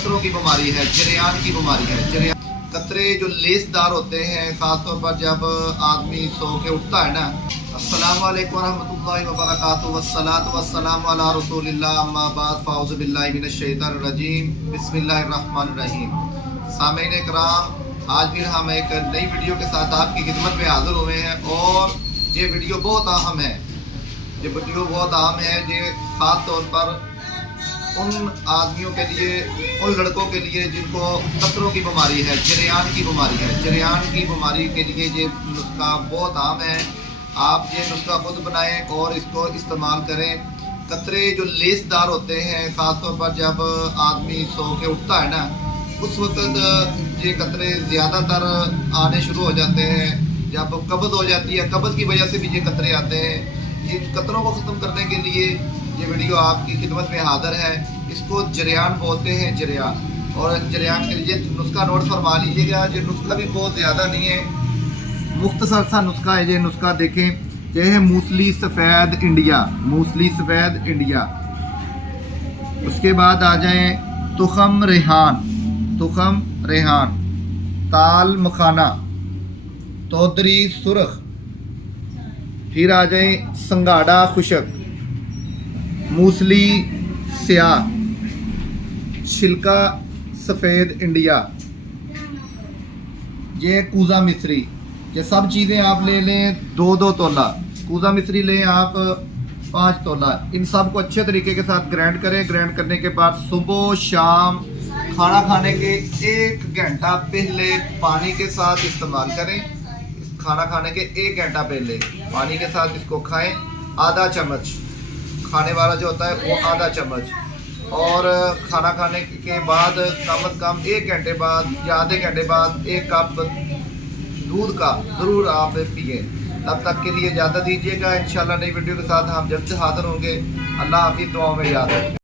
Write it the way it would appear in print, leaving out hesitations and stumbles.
कतरों की बीमारी है, जरियान की बीमारी है। कतरे जो लेसदार होते हैं, ख़ास तौर पर जब आदमी सो के उठता है ना। अस्सलामु अलैकुम वरहमतुल्लाहि वबरकातुहू वस्सलातु वस्सलामु अला रसूलिल्लाह अम्मा बाद फ़ाऊज़ु बिल्लाहि मिनश शैतानिर रजीम बिस्मिल्लाहिर रहमानिर रहीम। सामीन इकराम, आज फिर हम एक नई वीडियो के साथ आपकी खिदमत में हाज़िर हुए हैं और ये वीडियो बहुत अहम है। ये वीडियो बहुत अहम है, ये ख़ास तौर पर उन आदमियों के लिए, उन लड़कों के लिए जिनको कतरों की बीमारी है, जरियान की बीमारी है। जरियान की बीमारी के लिए ये नुस्खा बहुत आम है। आप ये नुस्खा खुद बनाएं और इसको इस्तेमाल करें। कतरे जो लेसदार होते हैं, ख़ास तौर पर जब आदमी सो के उठता है ना, उस वक्त ये कतरे ज़्यादातर आने शुरू हो जाते हैं। जब कब्ज़ हो जाती है, कब्ज़ की वजह से भी ये कतरे आते हैं। इन कतरों को ख़त्म करने के लिए ये वीडियो आपकी खिदमत में हाज़िर है। इसको जरियान बोलते हैं, जरियान। और जरियान के लिए नुस्खा नोट फरमा लीजिएगा। ये नुस्खा भी बहुत ज़्यादा नहीं है, मुख्तसर सा नुस्खा है। ये नुस्खा देखें, ये है मूसली सफ़ेद इंडिया, मूसली सफ़ेद इंडिया। उसके बाद आ जाएं तुखम रेहान, तुखम रेहान, ताल मखाना, तोदरी सुरख। फिर आ जाए संगाड़ा खुशक, मूसली स्याह, छिलका सफ़ेद इंडिया, ये कूज़ा मिस्री। ये सब चीज़ें आप ले लें 2-2 तोला। कूज़ा मिस्री लें आप 5 तोला। इन सब को अच्छे तरीके के साथ ग्राइंड करें। ग्राइंड करने के बाद सुबह शाम खाना खाने के 1 घंटा पहले पानी के साथ इस्तेमाल करें। खाना खाने के 1 घंटा पहले पानी के साथ इसको खाएं। आधा चम्मच, खाने वाला जो होता है वो आधा चम्मच। और खाना खाने के बाद कम से कम 1 घंटे बाद या आधे घंटे बाद 1 कप दूध का ज़रूर आप पिए। तब तक के लिए ज़्यादा दीजिएगा। इंशाल्लाह नई वीडियो के साथ हम जल्द से हाज़िर होंगे। अल्लाह हाफ़िज़, दुआओं में याद रखें।